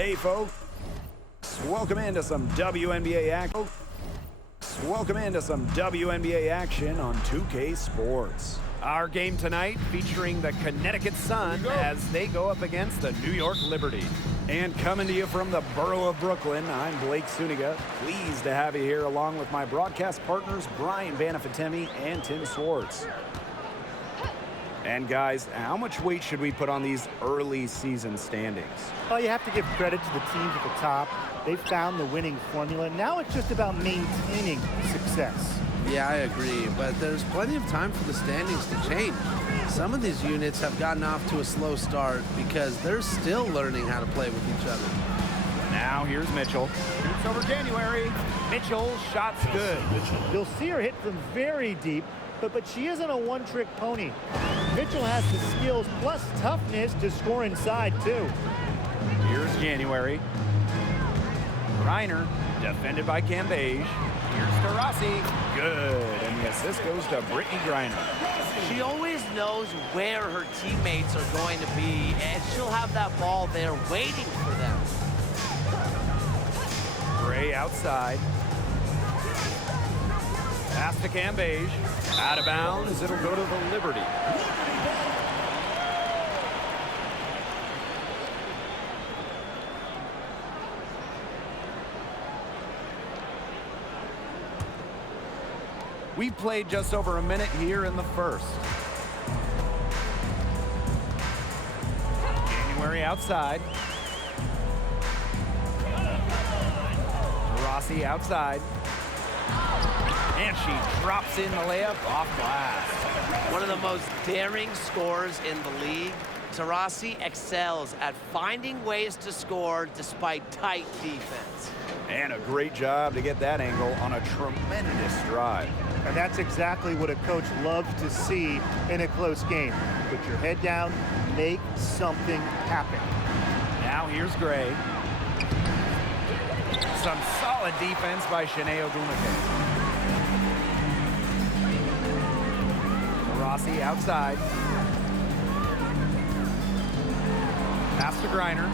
Hey folks, welcome into some WNBA action. Welcome into some WNBA action on 2K Sports. Our game tonight featuring the Connecticut Sun as they go up against the New York Liberty. And coming to you from the borough of Brooklyn, I'm Blake Suniga. Pleased to have you here along with my broadcast partners, Brian Banafitemi and Tim Swartz. And guys, how much weight should we put on these early season standings? Well, you have to give credit to the teams at the top. They found the winning formula. Now it's just about maintaining success. Yeah, I agree, but there's plenty of time for the standings to change. Some of these units have gotten off to a slow start because they're still learning how to play with each other. Now here's Mitchell. Shoots over January. Mitchell, shot's good. You'll see her hit from very deep, but she isn't a one-trick pony. Mitchell has the skills plus toughness to score inside, too. Here's January. Reiner, defended by Cambage. Here's to Rossi. Good. And the assist goes to Brittany Griner. She always knows where her teammates are going to be, and she'll have that ball there waiting for them. Gray outside. Pass to Cambage. Out of bounds. It'll go to the Liberty. We've played just over a minute here in the first. January outside. Rossi outside. And she drops in the layup off glass. One of the most daring scorers in the league, Taurasi excels at finding ways to score despite tight defense. And a great job to get that angle on a tremendous drive. And that's exactly what a coach loves to see in a close game. Put your head down, make something happen. Now here's Gray. Some solid defense by Shanae Ogumake. Rossi outside. Pass to Griner.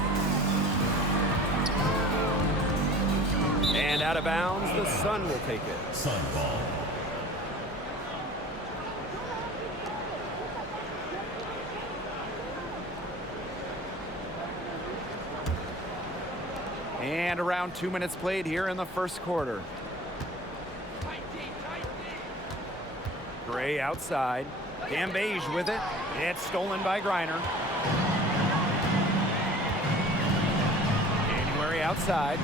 And out of bounds, the Sun will take it. Sun ball. And around 2 minutes played here in the first quarter. Gray outside. Cambage with it. It's stolen by Griner. January outside.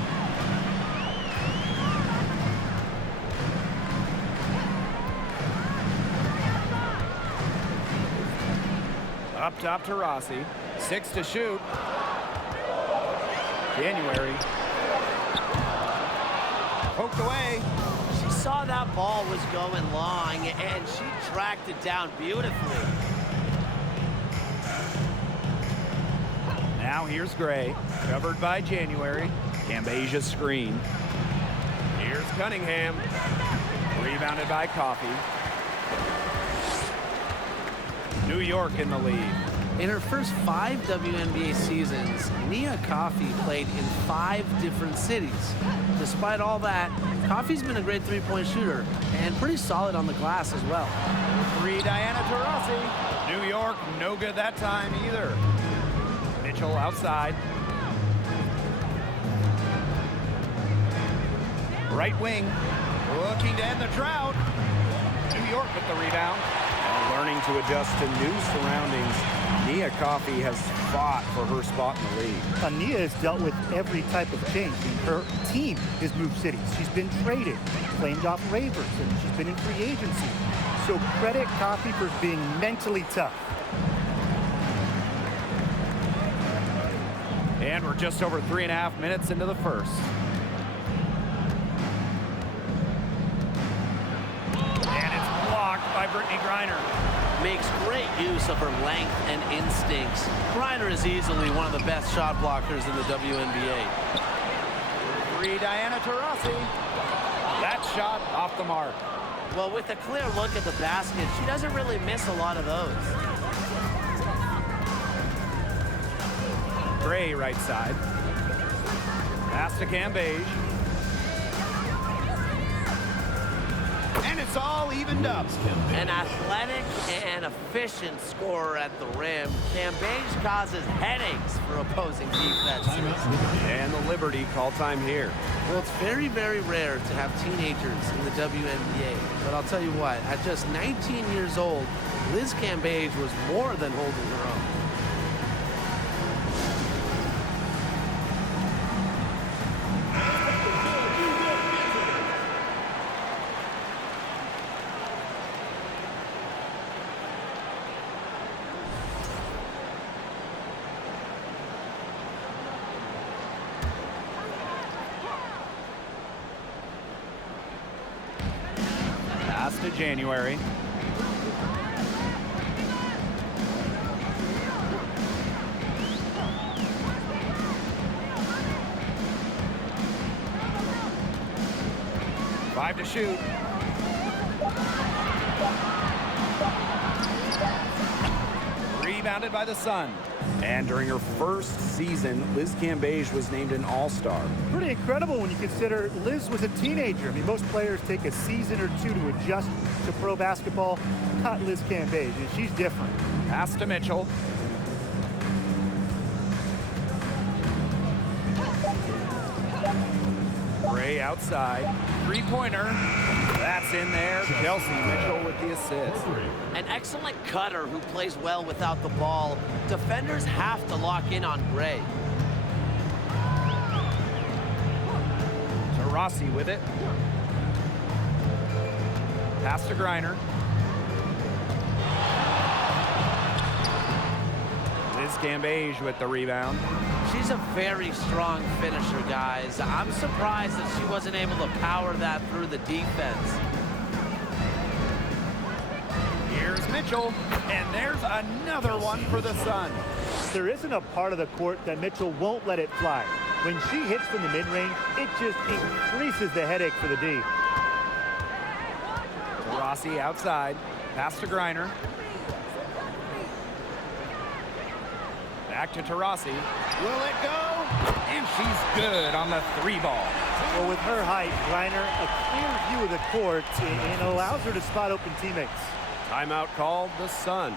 Up top to Rossi. 6 to shoot. January. Poked away. She saw that ball was going long, and she tracked it down beautifully. Now here's Gray. Covered by January. Cambage's screen. Here's Cunningham. Rebounded by Coffey. New York in the lead. In her first 5 WNBA seasons, Nia Coffey played in 5 different cities. Despite all that, Coffey's been a great three-point shooter and pretty solid on the glass as well. 3, Diana Taurasi. New York, no good that time either. Mitchell outside. Right wing, looking to end the drought. New York with the rebound. And learning to adjust to new surroundings, Nia Coffey has fought for her spot in the league. Nia has dealt with every type of change. Her team has moved cities. She's been traded, claimed off waivers, and she's been in free agency. So credit Coffey for being mentally tough. And we're just over 3.5 minutes into the first. And it's blocked by Brittany Griner. Makes great use of her length and instincts. Griner is easily one of the best shot blockers in the WNBA. 3, Diana Taurasi. That shot off the mark. Well, with a clear look at the basket, she doesn't really miss a lot of those. Gray right side. Pass to Cambage. And it's all evened up. An athletic and efficient scorer at the rim, Cambage causes headaches for opposing defenses. And the Liberty call time here. Well, it's very, very rare to have teenagers in the WNBA. But I'll tell you what, at just 19 years old, Liz Cambage was more than holding her own. Pass to January. Five to shoot. Rebounded by the Sun. And during her first season, Liz Cambage was named an All-Star. Pretty incredible when you consider Liz was a teenager. I mean, most players take a season or two to adjust to pro basketball. Not Liz Cambage, and she's different. Pass to Mitchell. Gray outside. Three-pointer. That's in there. Kelsey Mitchell with the assist. An excellent cutter who plays well without the ball. Defenders have to lock in on Gray. Rossi with it. Pass to Griner. Liz Cambage with the rebound. She's a very strong finisher, guys. I'm surprised that she wasn't able to power that through the defense. Here's Mitchell, and there's another one for the Sun. There isn't a part of the court that Mitchell won't let it fly. When she hits from the mid-range, it just increases the headache for the D. Rossi outside. Pass to Griner. Back to Tarasi. Will it go? And she's good on the three ball. Well, with her height, Griner, a clear view of the court and allows her to spot open teammates. Timeout called, the Sun.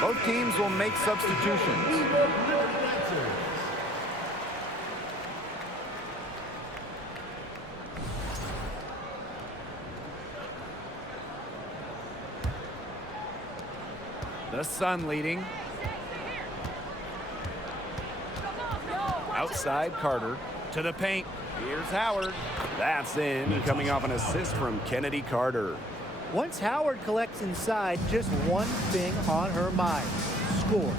Both teams will make substitutions. The Sun leading. Outside Carter to the paint. Here's Howard. That's in, coming off an assist from Kennedy Carter. Once Howard collects inside, just one thing on her mind: score.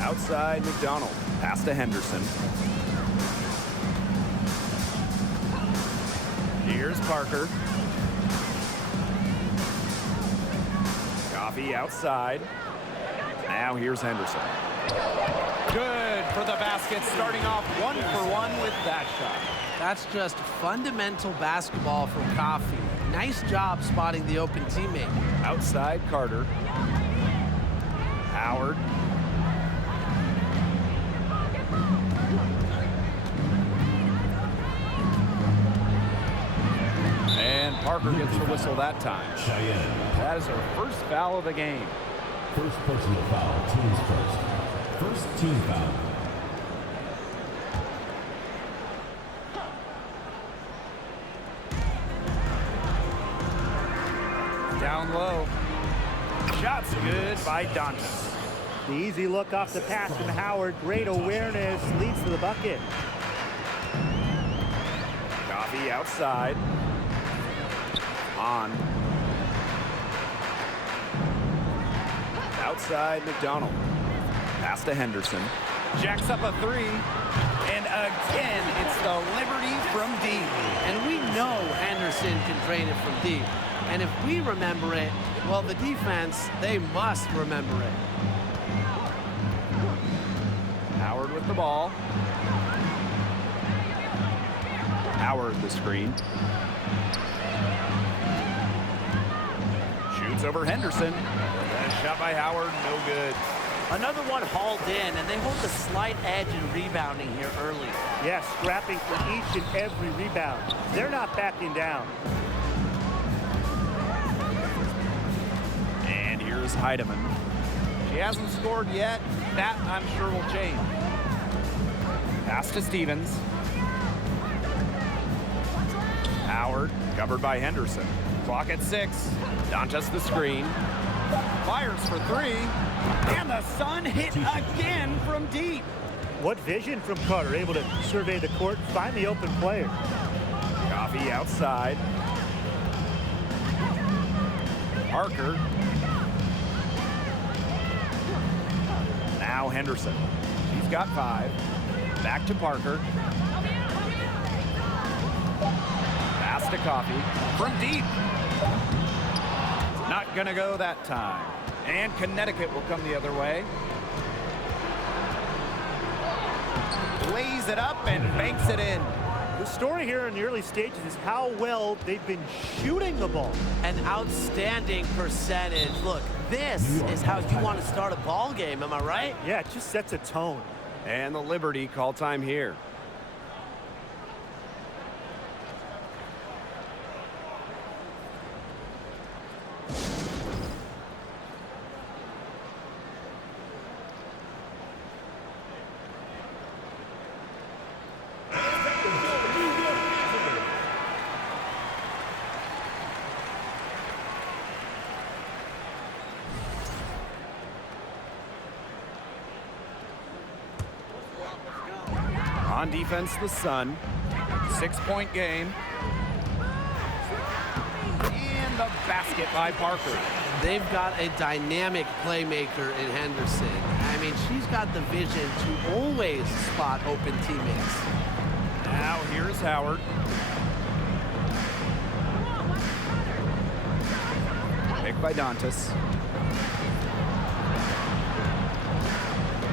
Outside McDonald. Pass to Henderson. Here's Parker. Coffee outside. Now here's Henderson. Good for the basket, starting off 1-for-1 with that shot. That's just fundamental basketball from Coffee. Nice job spotting the open teammate. Outside Carter. Howard. And Parker gets the whistle that time. That is her first foul of the game. First personal foul, teams first. First team foul. Down low. Shot's good by Dantas. The easy look off the pass from Howard. Great awareness, leads to the bucket. Coffee outside. On. Outside McDonald. Pass to Henderson. Jacks up a three. And again, it's the Liberty from deep. And we know Henderson can drain it from deep. And if we remember it, well, the defense, they must remember it. the ball. Howard the screen. Shoots over Henderson. And shot by Howard, no good. Another one hauled in, and they hold the slight edge in rebounding here early. Yeah, scrapping for each and every rebound. They're not backing down. And here's Heidemann. She hasn't scored yet. That, I'm sure, will change. Pass to Stevens. Howard, covered by Henderson. Clock at 6. Dantas the screen. Fires for 3. And the Sun hit again from deep. What vision from Carter, able to survey the court, find the open player. Coffee outside. Parker. Now Henderson. She's got 5. Back to Parker. Pass to Coffee. From deep. Not gonna go that time. And Connecticut will come the other way. Lays it up and banks it in. The story here in the early stages is how well they've been shooting the ball. An outstanding percentage. Look, this is how you want to start a ball game, am I right? Yeah, it just sets a tone. And the Liberty call time here. On defense, the Sun. 6-point game. And the basket by Parker. They've got a dynamic playmaker in Henderson. I mean, she's got the vision to always spot open teammates. Now here's Howard. Picked by Dantas.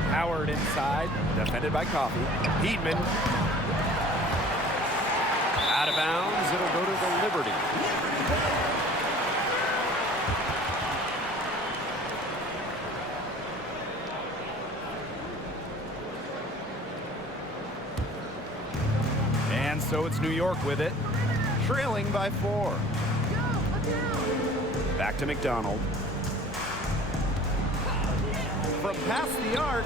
Howard inside, defended by Coffey. Heedman. Out of bounds, it'll go to the Liberty. And so it's New York with it, trailing by 4. Back to McDonald. From past the arc,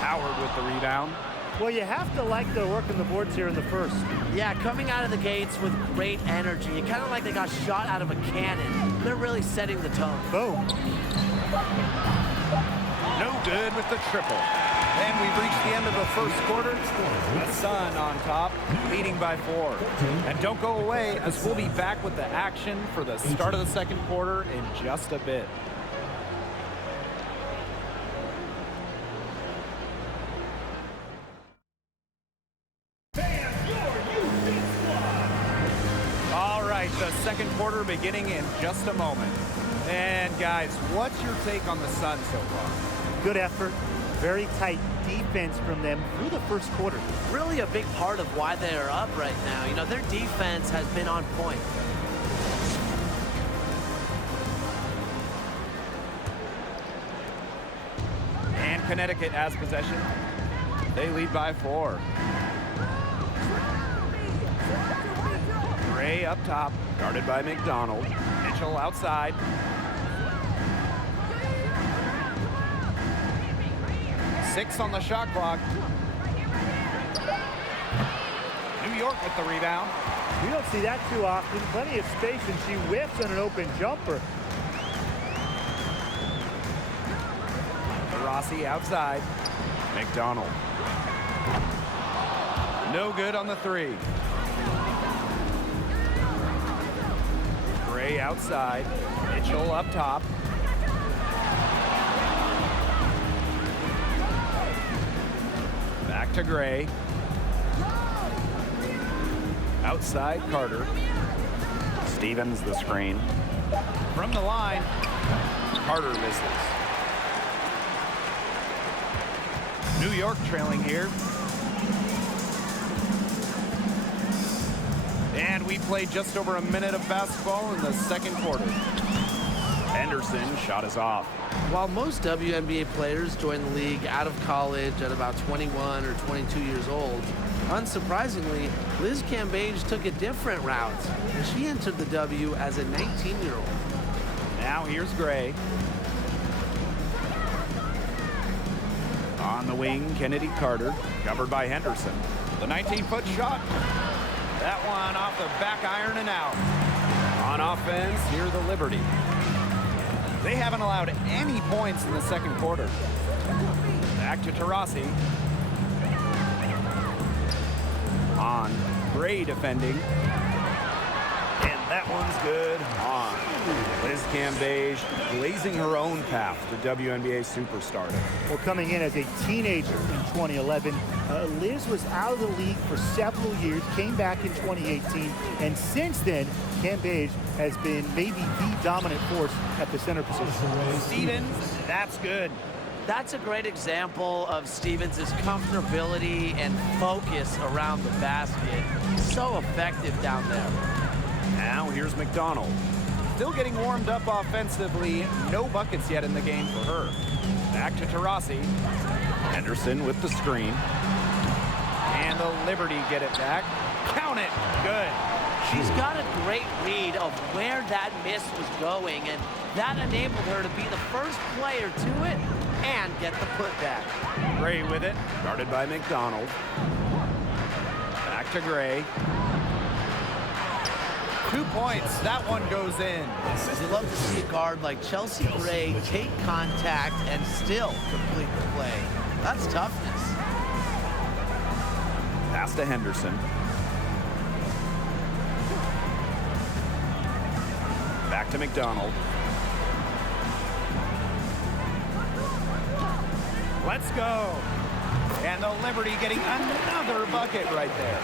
Howard with the rebound. Well, you have to like their work on the boards here in the first. Yeah, coming out of the gates with great energy. Kind of like they got shot out of a cannon. They're really setting the tone. Boom. No good with the triple. And we've reached the end of the first quarter. The Sun on top, leading by 4. And don't go away, as we'll be back with the action for the start of the second quarter in just a bit. The second quarter beginning in just a moment. And guys, what's your take on the Sun so far? Good effort, very tight defense from them through the first quarter. Really a big part of why they are up right now. You know, their defense has been on point. And Connecticut has possession. They lead by 4. Gray up top, guarded by McDonald. Mitchell outside. Six on the shot clock. New York with the rebound. We don't see that too often. Plenty of space, and she whiffs on an open jumper. Rossi outside. McDonald. No good on the 3. Gray outside. Mitchell up top. Back to Gray. Outside Carter. Stevens the screen. From the line, Carter misses. New York trailing here. And we played just over a minute of basketball in the second quarter. Henderson shot us off. While most WNBA players join the league out of college at about 21 or 22 years old, unsurprisingly, Liz Cambage took a different route, and she entered the W as a 19-year-old. Now here's Gray. On the wing, Kennedy Carter, covered by Henderson. The 19-foot shot. That one off the back iron and out. On offense, here the Liberty. They haven't allowed any points in the second quarter. Back to Taurasi. On. Gray defending. And that one's good. On. Liz Cambage blazing her own path to WNBA superstardom. Well, coming in as a teenager in 2011, Liz was out of the league for several years, came back in 2018, and since then, Cambage has been maybe the dominant force at the center position. Stevens, that's good. That's a great example of Stevens' comfortability and focus around the basket. So effective down there. Now here's McDonald. Still getting warmed up offensively. No buckets yet in the game for her. Back to Taurasi. Henderson with the screen. And the Liberty get it back. Count it. Good. She's got a great read of where that miss was going, and that enabled her to be the first player to it and get the putback. Gray with it. Guarded by McDonald. Back to Gray. 2 points. That one goes in. You love to see a guard like Chelsea Gray take contact and still complete the play. That's toughness. Pass to Henderson. Back to McDonald. Let's go. And the Liberty getting another bucket right there.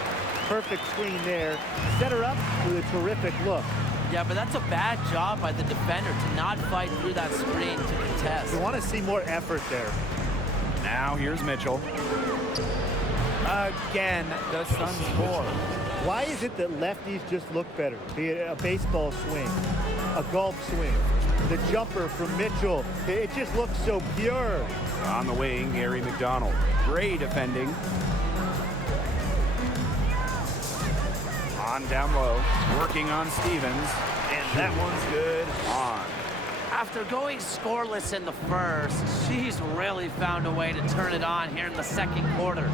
Perfect screen there. Set her up with a terrific look. Yeah, but that's a bad job by the defender to not fight through that screen to contest. You want to see more effort there. Now here's Mitchell. Again, the Suns score. Why is it that lefties just look better? Be it a baseball swing, a golf swing, the jumper from Mitchell. It just looks so pure. On the wing, Gary McDonald. Gray defending. On down low, working on Stevens. And that one's good. On. After going scoreless in the first, she's really found a way to turn it on here in the second quarter.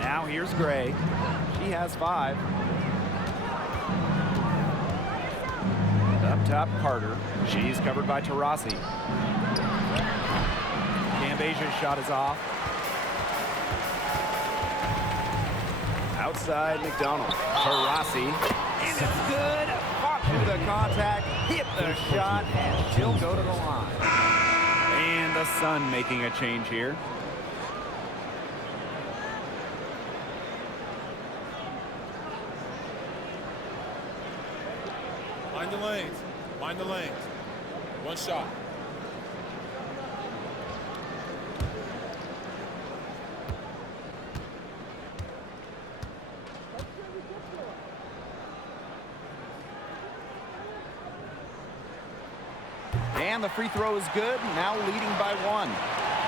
Now here's Gray. She has 5. Up top, Carter. She's covered by Taurasi. Cambage's shot is off. Outside, McDonald. Taurasi. And it's good. Fought through the contact, hit the shot, and she'll go to the line. And the Sun making a change here. Mind the lanes. Mind the lanes. One shot. And the free throw is good, now leading by 1.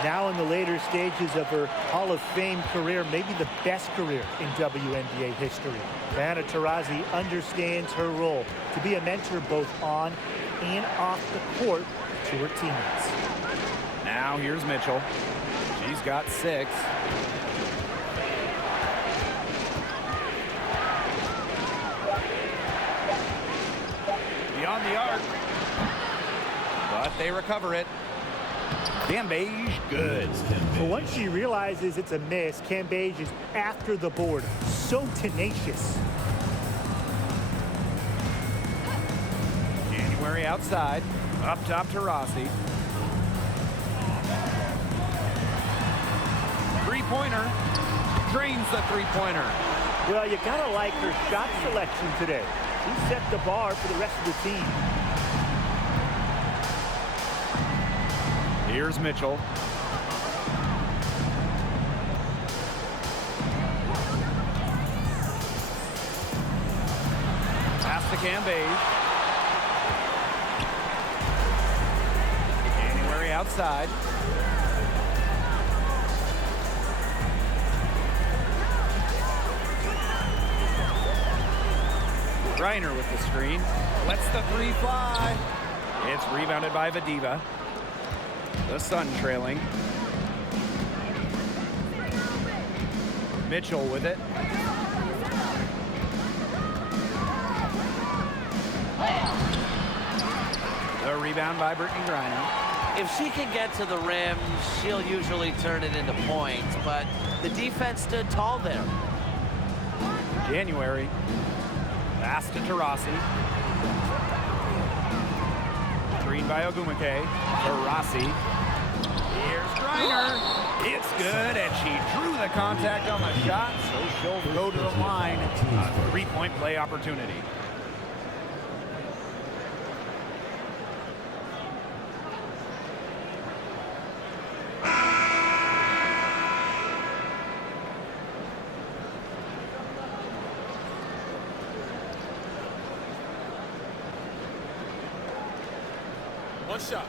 Now in the later stages of her Hall of Fame career, maybe the best career in WNBA history. Diana Taurasi understands her role to be a mentor both on and off the court to her teammates. Now here's Mitchell. She's got 6. Beyond the arc. But they recover it. Cambage, good. But once she realizes it's a miss, Cambage is after the board. So tenacious. January outside. Up top to Rossi. Three-pointer. Drains the three-pointer. Well, you gotta like her shot selection today. She set the bar for the rest of the team. Here's Mitchell. Pass to Cambage. January outside. Griner with the screen. Lets the three fly. It's rebounded by Vadiva. The Sun trailing. Mitchell with it. The rebound by Brittany Griner. If she can get to the rim, she'll usually turn it into points, but the defense stood tall there. January. Pass to Tarasi. Screen by Ogumake. Tarasi. Here's Griner. It's good, and she drew the contact on the shot, so she'll go to the line. A three-point play opportunity. One shot.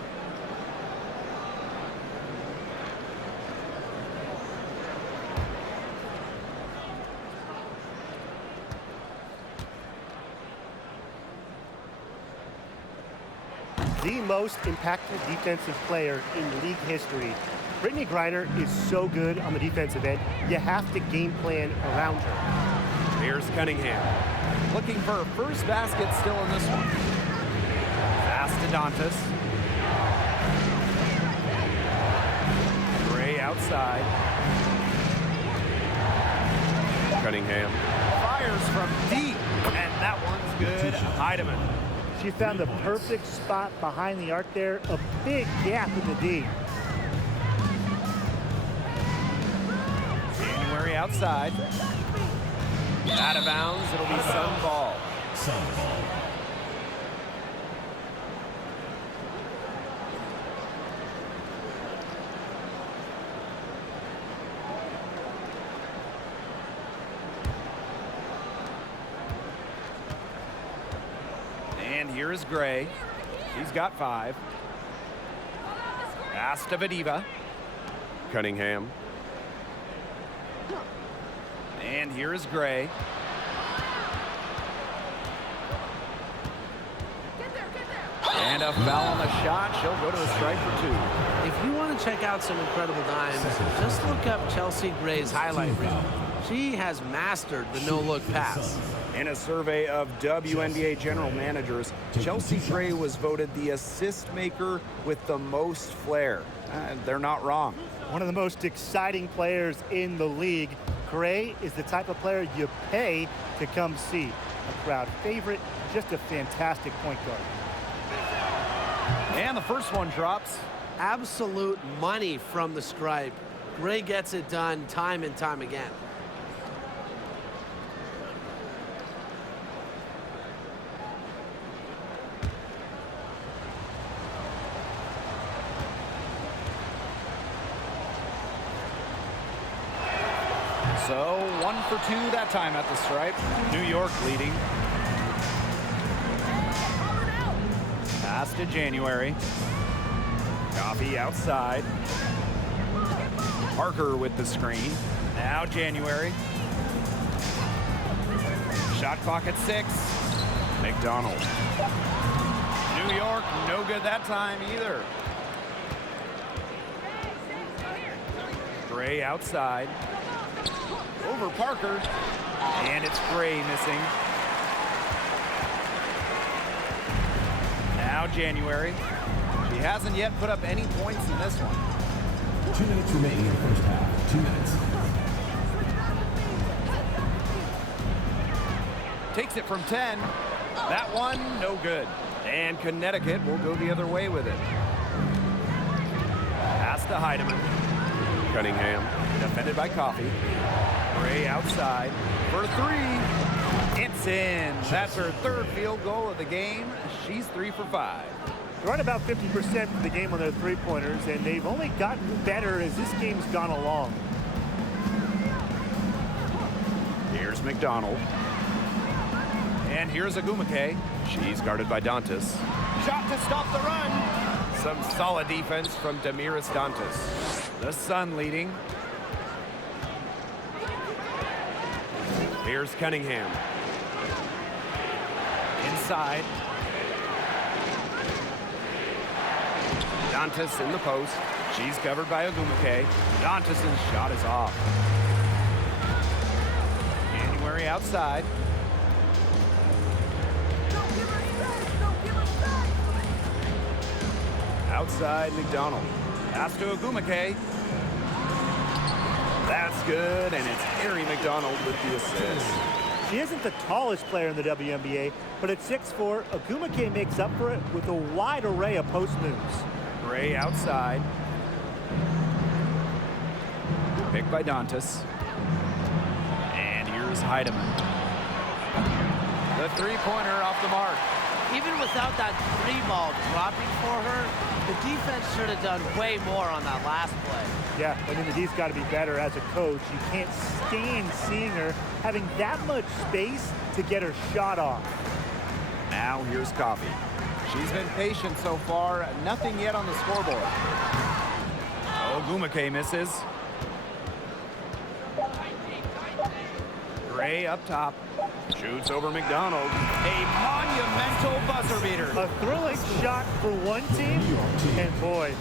The most impactful defensive player in league history. Brittany Griner is so good on the defensive end, you have to game plan around her. Here's Cunningham. Looking for a first basket still in this one. Pass to Dantas. Gray outside. Cunningham fires from deep, and that one's good. Heidemann. She found the perfect spot behind the arc there, a big gap in the D. January outside. Out of bounds, it'll be Sun ball. Sun ball. And here is Gray. He's got 5. Pass to Vadiva. Cunningham. And here is Gray. And a foul on the shot. She'll go to the strike for 2. If you want to check out some incredible dimes, just look up Chelsea Gray's highlight reel. She has mastered the no-look pass. In a survey of WNBA general managers, Chelsea Gray was voted the assist maker with the most flair. They're not wrong. One of the most exciting players in the league. Gray is the type of player you pay to come see. A crowd favorite, just a fantastic point guard. And the first one drops. Absolute money from the stripe. Gray gets it done time and time again. So 1 for 2 that time at the stripe. New York leading. Pass to January. Coffee outside. Parker with the screen. Now January. Shot clock at 6. McDonald. New York, no good that time either. Gray outside. Over Parker. And it's Gray missing. Now January. She hasn't yet put up any points in this one. 2 minutes remaining in the first half. 2 minutes. Takes it from 10. That one, no good. And Connecticut will go the other way with it. Pass to Heidemann. Cunningham, defended by Coffee. Gray outside for 3. It's in. That's her 3rd field goal of the game. She's 3 for 5. They're at about 50% for the game on their three-pointers, and they've only gotten better as this game's gone along. Here's McDonald. And here's Agumake. She's guarded by Dantas. Shot to stop the run. Some solid defense from Damiris Dantas. The Sun leading. Here's Cunningham. Inside. Dantas in the post. She's covered by Agumake. Dantas' shot is off. January outside. Outside McDonald. Pass to Agumake. That's good, and it's Harry McDonald with the assist. She isn't the tallest player in the WNBA, but at 6'4", Agumake makes up for it with a wide array of post moves. Gray outside. Picked by Dantas. And here's Heidemann. The three-pointer off the mark. Even without that three ball dropping for her, the defense should have done way more on that last play. Yeah, I mean, the D's got to be better as a coach. You can't stand seeing her having that much space to get her shot off. Now here's Coffey. She's been patient so far. Nothing yet on the scoreboard. Agumake misses. Gray up top. Shoots over McDonald. A monumental buzzer beater. A thrilling shot for one team, and boy,